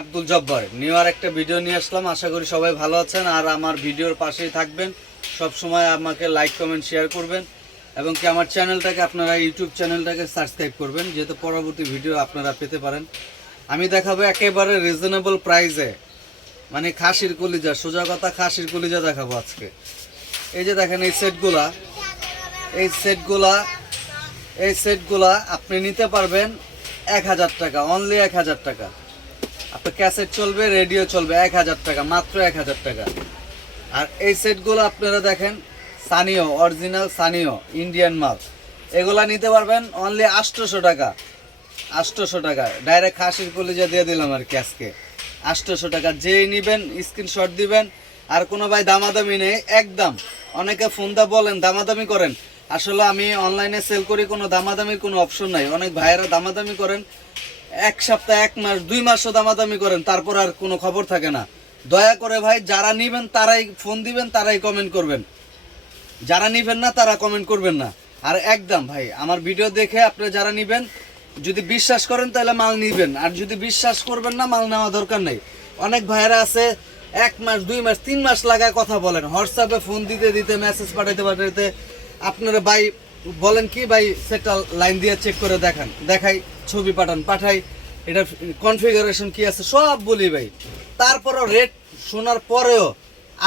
Abdul Jabbar new আর একটা video নিয়ে আসলাম। আশা করি সবাই ভালো আছেন আর আমার ভিডিওর পাশেই থাকবেন। সব সময় আমাকে লাইক কমেন্ট শেয়ার করবেন এবং কি আমার চ্যানেলটাকে আপনারা ইউটিউব চ্যানেলটাকে সাবস্ক্রাইব করবেন, যাতে পরবর্তী ভিডিও আপনারা পেতে পারেন। আমি দেখাবো একেবারে রিজনেবল প্রাইসে, মানে খাসির কলিজা, সোজা কথা খাসির কলিজা দেখাবো আজকে। এই যে দেখেন এই সেটগুলা আপনি নিতে পারবেন 1000 টাকা, অনলি 1000 টাকা। আপনার ক্যাসেট চলবে, রেডিও চলবে, 1000 টাকা, মাত্র 1000 টাকা। আর এই সেটগুলো আপনারা দেখেন সানিও, অরিজিনাল সানিও ইন্ডিয়ান মাল, এগুলা নিতে পারবেন অনলি 800 টাকা। 800 টাকা ডাইরেক্ট খাসির কলিজা দিয়ে দিলাম আর কি আজকে। 800 টাকা যেই নেবেন স্ক্রিনশট দিবেন। আর কোনো ভাই দামাদামি নেই, একদম। অনেকে ফোন দা বলেন দামাদামি করেন, আসলে আমি অনলাইনে সেল করি, কোনো দামাদামির কোনো অপশন নাই। অনেক ভাইয়েরা দামাদামি করেন, এক সপ্তাহ, এক মাস, 2 মাসও দামাদামি করেন, তারপর আর কোনো খবর থাকে না। দয়া করে ভাই যারা নিবেন তারাই ফোন দিবেন, তারাই কমেন্ট করবেন, যারা নিবেন না তারা কমেন্ট করবেন না। আর একদম ভাই আমার ভিডিও দেখে আপনি যারা নিবেন, যদি বিশ্বাস করেন তাহলে মাল নিবেন, আর যদি বিশ্বাস করবেন না মাল নেওয়া দরকার নেই। অনেক ভাইয়েরা আছে 1 মাস, 2 মাস, 3 মাস লাগায় কথা বলেন, হোয়াটসঅ্যাপে ফোন দিতে দিতে, মেসেজ পাঠাইতে আপনারা ভাই বলেন কি ভাই সেটা লাইন দিয়ে চেক করে দেখাই, ছবি পাঠাই, এটা কনফিগারেশন কি আছে সব বলি ভাই। তারপরও রেট শোনার পরেও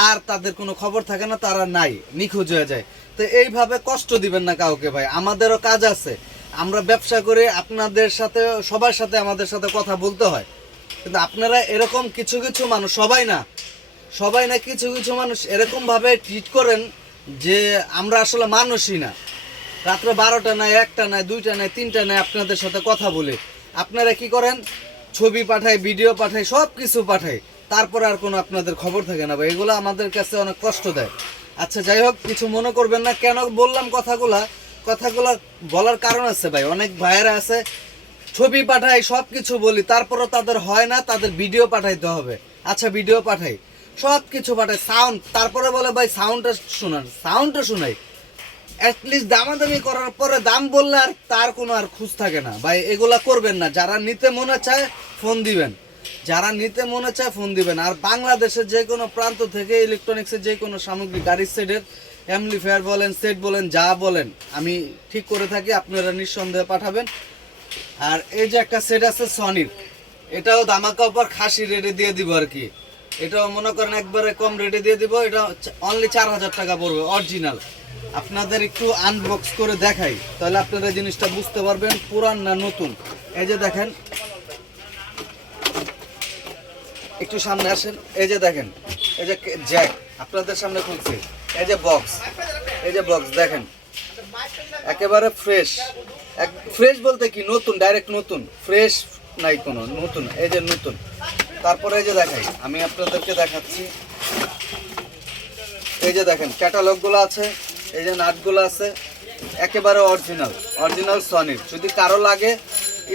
আর তাদের কোনো খবর থাকে না, তারা নাই, নিখোঁজ হয়ে যায়। তো এইভাবে কষ্ট দিবেন না কাউকে ভাই, আমাদেরও কাজ আছে, আমরা ব্যবসা করে আপনাদের সাথে, সবার সাথে আমাদের সাথে কথা বলতে হয়। কিন্তু আপনারা এরকম কিছু কিছু মানুষ, সবাই না কিছু কিছু মানুষ এরকম ভাবে ট্রিট করেন যে আমরা আসলে মানুষই না। রাত্রে 12টা নাই, 1টা নাই, 2টা নাই, 3টা নাই আপনাদের সাথে কথা বলে আপনারা কি করেন, ছবি পাঠায়, ভিডিও পাঠায়, সব কিছু পাঠায়, তারপরে আর কোনো আপনাদের খবর থাকে না ভাই। এগুলো আমাদের কাছে অনেক কষ্ট দেয়। আচ্ছা যাই হোক, কিছু মনে করবেন না। কেন বললাম কথাগুলা বলার কারণ আছে ভাই। অনেক ভাইয়েরা আছে ছবি পাঠাই, সব কিছু বলি, তারপরও তাদের হয় না, তাদের ভিডিও পাঠাইতে হবে। আচ্ছা ভিডিও পাঠাই, সব কিছু পাঠাই, সাউন্ড, তারপরে বলে ভাই সাউন্ডটা শোনাই। অ্যাটলিস্ট দামাদামি করার পরে দাম বললে আর তার কোনো আর খুঁজ থাকে না ভাই। এগুলা করবেন না। যারা নিতে মনে চায় ফোন দিবেন, আর বাংলাদেশের যে কোনো প্রান্ত থেকে ইলেকট্রনিক্সের যে কোনো সামগ্রী, গাড়ির সেটের অ্যাম্পলিফায়ার বলেন, সেট বলেন, যা বলেন আমি ঠিক করে থাকি, আপনারা নিঃসন্দেহে পাঠাবেন। আর এই যে একটা সেট আছে সনির, এটাও ধামাকা অফার খাসি রেটে দিয়ে দিব আর কি। এটাও মনে করেন একবারে কম রেটে দিয়ে দিব। এটা অনলি 4000 টাকা পড়বে অরিজিনাল। আপনাদের একটু আনবক্স করে দেখাই, তাহলে আপনারা জিনিসটা বুঝতে পারবেন পুরান না নতুন। এই যে দেখেন, একটু সামনে আসেন, এই যে দেখেন, এই যে জ্যাক আপনাদের সামনে খুলছি, এই যে বক্স দেখেন, একেবারে ফ্রেশ বলতে কি নতুন, ডাইরেক্ট নতুন, ফ্রেশ নাই কোনো, নতুন, এই যে নতুন। তারপরে এই যে দেখাই, আমি আপনাদেরকে দেখাচ্ছি, এই যে দেখেন ক্যাটালগুলো আছে, এই যে নাটগুলো আছে, একেবারে অরিজিনাল সনির। যদি কারো লাগে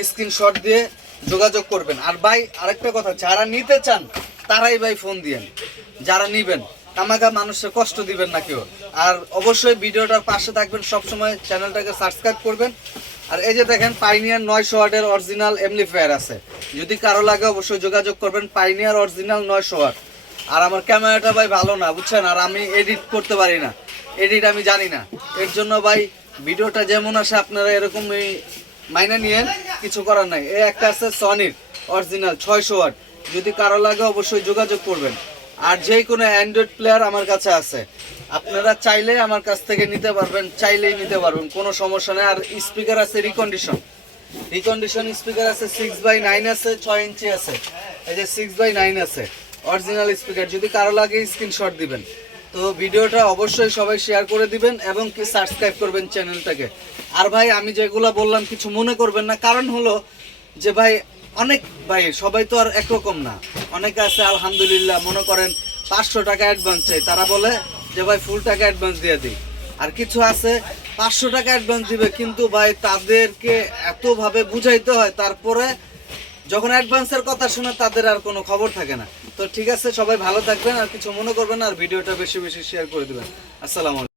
স্ক্রিনশট দিয়ে যোগাযোগ করবেন। আর ভাই আরেকটা কথা, যারা নিতে চান তারাই ভাই ফোন দিয়েন, যারা নিবেন, তামাকা মানুষের কষ্ট দিবেন না কেউ। আর অবশ্যই ভিডিওটার পাশে থাকবেন, সবসময় চ্যানেলটাকে সাবস্ক্রাইব করবেন। আর এই যে দেখেন পাইনিয়ার 900 ওয়াটের অরিজিনাল এমপ্লিফায়ার আছে, যদি কারো লাগে অবশ্যই যোগাযোগ করবেন। Pioneer original 900 watt. আর আমার ক্যামেরাটা ভাই ভালো না বুঝছেন, আর আমি এডিট করতে পারি না, এডিট আমি জানি না, এর জন্য ভাই ভিডিওটা যেমন আসে আপনারা এরকম মাইনে নিয়েন, কিছু করার নাই। এই একটা আছে সনির অরিজিনাল 600 ওয়াট, যদি কারো লাগে অবশ্যই যোগাযোগ করবেন। আর যে কোনো অ্যান্ড্রয়েড প্লেয়ার আমার কাছে আছে, আপনারা চাইলে আমার কাছ থেকে নিতে পারবেন, চাইলেই নিতে পারবেন, কোনো সমস্যা নেই। আর স্পিকার আছে রিকন্ডিশন স্পিকার আছে, 6x9 আছে, 6 ইঞ্চি আছে, এই যে 6x9 আছে অরিজিনাল স্পিকার। যদি কারো লাগে স্ক্রিনশট দিবেন। তো ভিডিওটা অবশ্যই সবাই শেয়ার করে দিবেন এবং কি সাবস্ক্রাইব করবেন চ্যানেলটাকে। আর ভাই আমি যেগুলো বললাম কিছু মনে করবেন না, কারণ হলো যে ভাই অনেক ভাই সবাই তো আর একরকম না। অনেকে আছে আলহামদুলিল্লাহ মনে করেন 500 টাকা অ্যাডভান্স চাই, তারা বলে যে ভাই ফুল টাকা অ্যাডভান্স দিয়ে দিই। আর কিছু আছে 500 টাকা অ্যাডভান্স দিবে, কিন্তু ভাই তাদেরকে এতভাবে বুঝাইতে হয়, তারপরে যখন অ্যাডভান্সের কথা শুনে তাদের আর কোনো খবর থাকে না। তো ঠিক আছে, সবাই ভালো থাকবেন, আর কিছু মনে করবেন না, আর ভিডিওটা বেশি বেশি শেয়ার করে দেবেন। আসসালামু আলাইকুম।